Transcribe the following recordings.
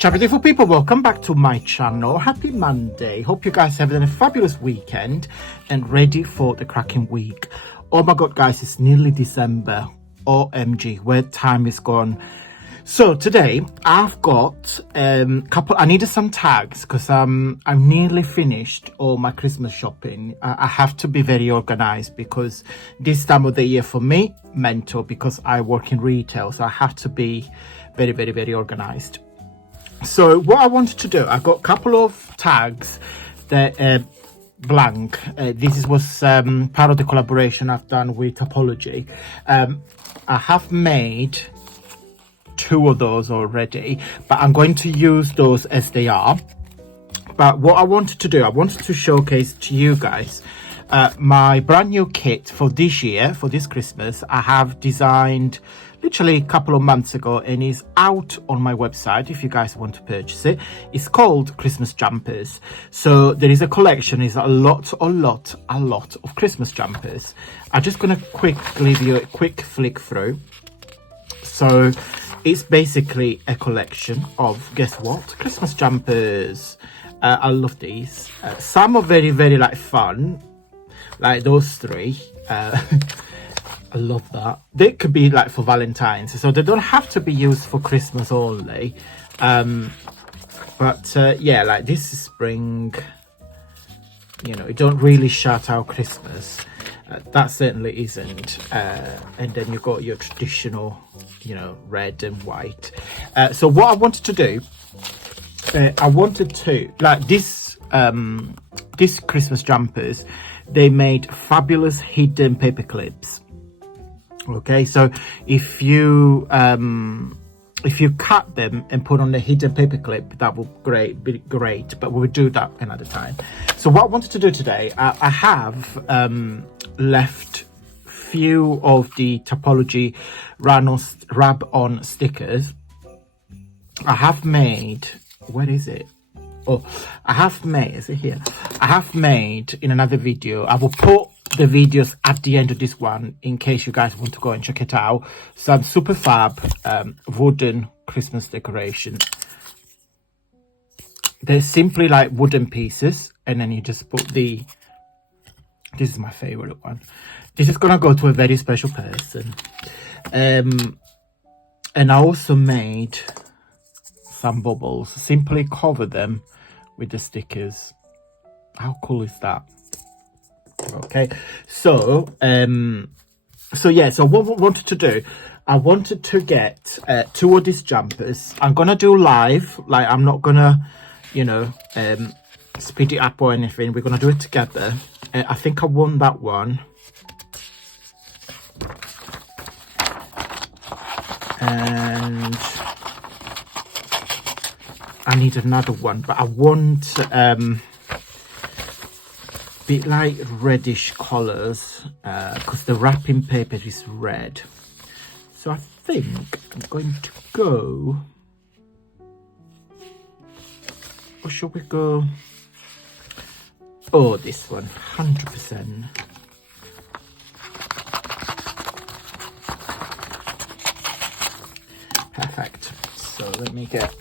Ciao beautiful people, welcome back to my channel. Happy Monday. Hope you guys having a fabulous weekend and ready for the cracking week. Oh my god guys, it's nearly December. OMG, where time is gone. So today I've got I needed some tags because I'm nearly finished all my Christmas shopping. I have to be very organized because this time of the year for me mental, because I work in retail, so I have to be very organized. So what I wanted to do, I got a couple of tags that blank. This was part of the collaboration I've done with Topology. I have made 2 of those already, but I'm going to use those as they are. But what I wanted to do, I wanted to showcase to you guys my brand new kit for this year, for this Christmas. I have designed literally a couple of months ago and is out on my website if you guys want to purchase it. It's called Christmas Jumpers. So there is a collection, is a lot of Christmas jumpers. I'm just gonna quickly give you a quick flick through. So it's basically a collection of, guess what, Christmas jumpers. I love these. Some are very like fun, like those 3. I love that. They could be like for Valentine's, so they don't have to be used for Christmas only. But yeah, like this is spring, you know, it don't really shout out Christmas. That certainly isn't. And then you got your traditional, you know, red and white. So what I wanted to do, I wanted to, like this Christmas jumpers, they made fabulous hidden paper clips. Okay, so if you cut them and put on the hidden paper clip, that would be great, but we'll do that another time. So what I wanted to do today, I have left few of the Topology wrap-on stickers. I have made, where is it? Oh, I have made, is it here? I have made in another video. I will put the videos at the end of this one in case you guys want to go and check it out. Some super fab wooden Christmas decorations. They're simply like wooden pieces, and then you just put the, this is my favorite one. This is gonna go to a very special person. And I also made some bubbles, simply cover them with the stickers. How cool is that? Okay, so yeah, so what we wanted to do, I wanted to get 2 of these jumpers. I'm gonna do live, like I'm not gonna, you know, speed it up or anything. We're gonna do it together. I think I won that one, and I need another one, but I want bit like reddish colors because the wrapping paper is red. So I think I'm going to go, or should we go, oh, this one, 100%. Perfect. So let me get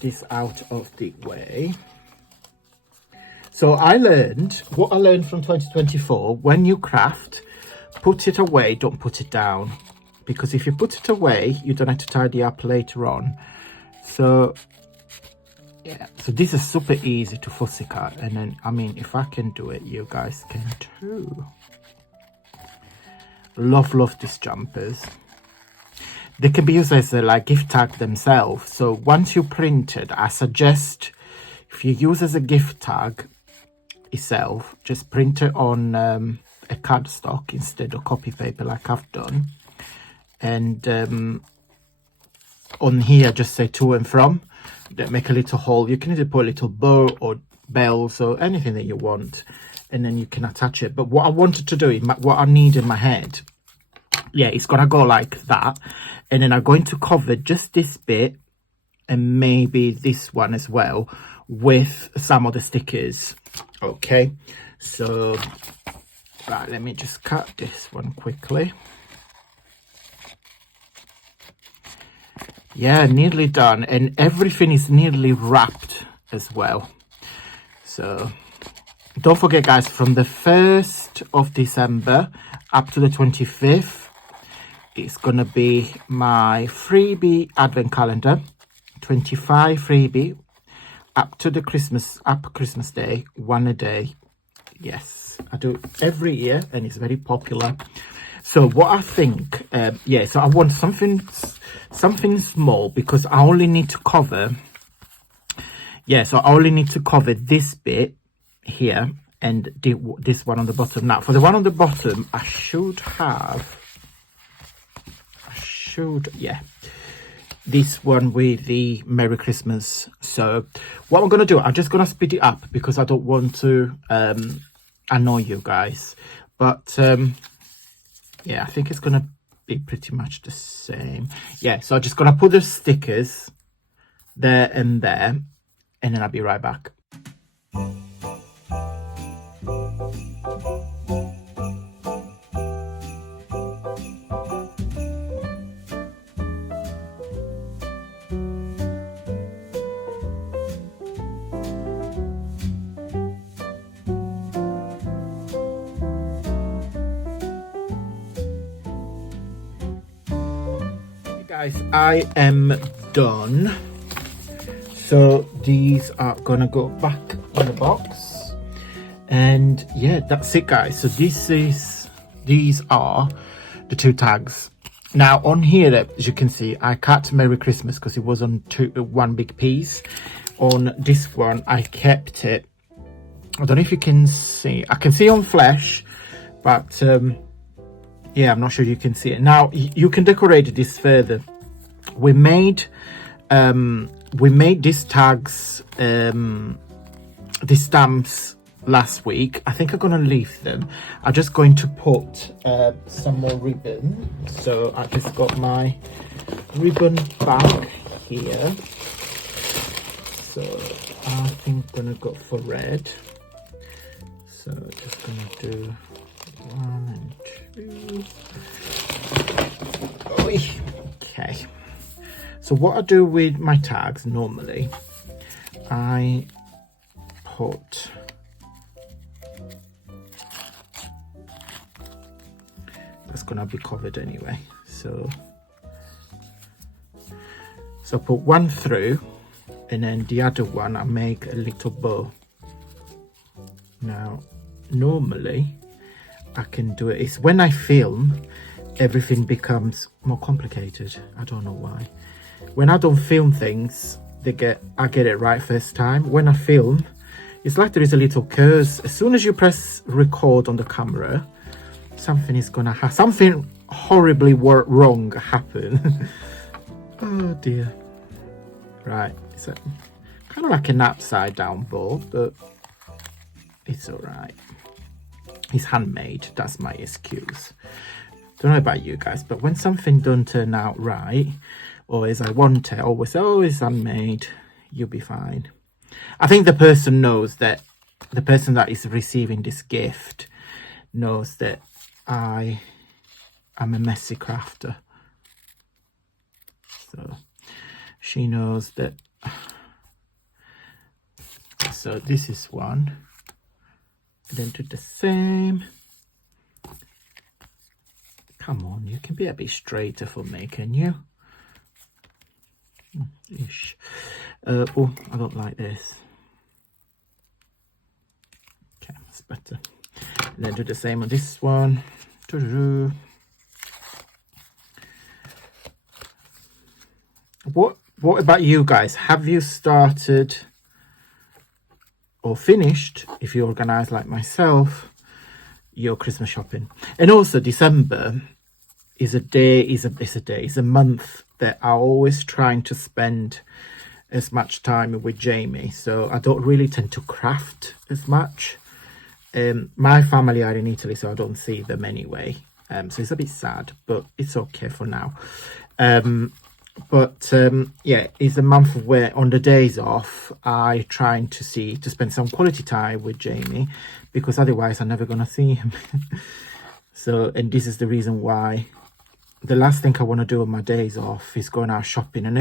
this out of the way. So what I learned from 2024, when you craft, put it away, don't put it down. Because if you put it away, you don't have to tidy up later on. So, yeah, so this is super easy to fussy cut. And then, I mean, if I can do it, you guys can too. Love these jumpers. They can be used as a like gift tag themselves. So once you print it, I suggest if you use as a gift tag itself, just print it on a cardstock instead of copy paper like I've done, and on here just say to and from, then make a little hole. You can either put a little bow or bells or anything that you want, and then you can attach it. But what I wanted to do, what I need in my head, yeah, it's gonna go like that, and then I'm going to cover just this bit and maybe this one as well with some of the stickers. Okay, so right, let me just cut this one quickly. yeah, nearly done, and everything is nearly wrapped as well. So don't forget, guys, from the 1st of December up to the 25th, it's gonna be my freebie advent calendar, 25 freebie up to the Christmas Day, one a day. Yes, I do it every year, and it's very popular. So what I think, yeah, so I want something small, because I only need to cover, yeah, so I only need to cover this bit here and this one on the bottom. Now for the one on the bottom, yeah, this one with the Merry Christmas. So what I'm gonna do, I'm just gonna speed it up because I don't want to annoy you guys, but yeah, I think it's gonna be pretty much the same. Yeah, so I'm just gonna put the stickers there and there, and then I'll be right back. Guys, I am done. So these are gonna go back in the box, and yeah, that's it, guys. So these are the 2 tags. Now on here, as you can see, I cut Merry Christmas because it was on one big piece. On this one, I kept it, I don't know if you can see, I can see on flesh, but yeah, I'm not sure you can see it. Now you can decorate this further. We made these tags, these stamps last week. I think I'm gonna leave them. I'm just going to put some more ribbon. So I just got my ribbon bag here. So I think I'm gonna go for red. So just gonna do 1 and 2. Okay. So what I do with my tags normally, I put that's gonna be covered anyway. So put one through, and then the other one I make a little bow. Now normally I can do it. It's when I film, everything becomes more complicated. I don't know why. When I don't film things, I get it right first time. When I film, it's like there is a little curse. As soon as you press record on the camera, something is gonna happen. Something horribly wrong happen. Oh dear. Right, it's kind of like an upside down bow, but it's all right. It's handmade. That's my excuse. Don't know about you guys, but when something don't turn out right, or as I want it, I always say, oh, it's handmade, you'll be fine. I think the person knows that, the person that is receiving this gift knows that I'm a messy crafter. So she knows that. So this is one. Then do the same. Come on, you can be a bit straighter for me, can you? Ish. Oh, I don't like this. Okay, that's better. And then do the same on this one. What about you guys? Have you started or finished, if you organize like myself, your Christmas shopping? And also December is a month that I'm always trying to spend as much time with Jamie, so I don't really tend to craft as much. My family are in Italy, so I don't see them anyway, so it's a bit sad, but it's okay for now. Yeah, it's a month where on the days off I trying to spend some quality time with Jamie, because otherwise I'm never gonna see him. So, and this is the reason why the last thing I want to do on my days off is going out shopping, and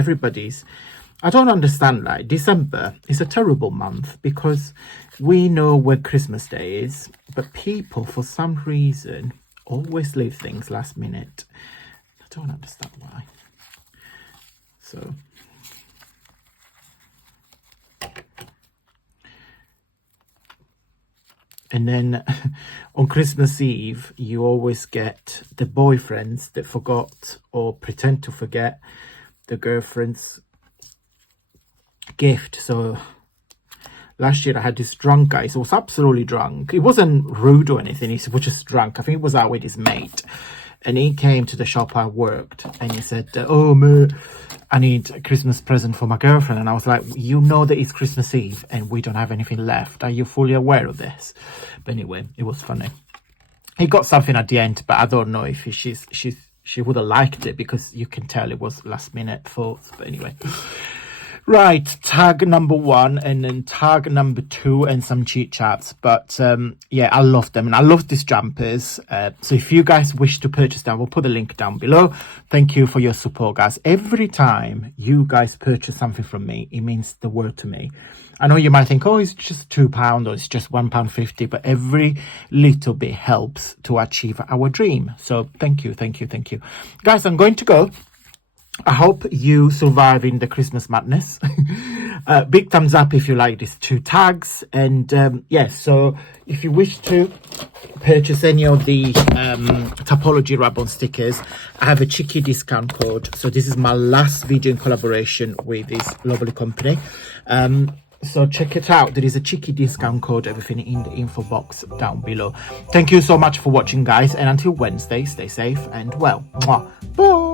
I don't understand, like, December is a terrible month because we know where Christmas Day is, but people, for some reason, always leave things last minute. I don't understand why. So, and then on Christmas Eve, you always get the boyfriends that forgot or pretend to forget the girlfriend's gift. So last year I had this drunk guy. So he was absolutely drunk. He wasn't rude or anything. He was just drunk. I think he was out with his mate. And he came to the shop I worked and he said, oh, mate, I need a Christmas present for my girlfriend. And I was like, you know that it's Christmas Eve and we don't have anything left. Are you fully aware of this? But anyway, it was funny. He got something at the end, but I don't know if she would have liked it because you can tell it was last minute thoughts. But anyway. Right, tag number 1 and then tag number 2 and some chit chats. But yeah, I love them and I love these jumpers. So if you guys wish to purchase them, we'll put the link down below. Thank you for your support, guys. Every time you guys purchase something from me, it means the world to me. I know you might think, oh, it's just £2 or it's just £1.50, but every little bit helps to achieve our dream. So thank you, thank you, thank you. Guys, I'm going to go. I hope you survive in the Christmas madness. Big thumbs up if you like these 2 tags. And yes, so if you wish to purchase any of the Topology Rub-On stickers, I have a cheeky discount code. So this is my last video in collaboration with this lovely company. So check it out. There is a cheeky discount code, everything in the info box down below. Thank you so much for watching, guys. And until Wednesday, stay safe and well. Mwah. Bye.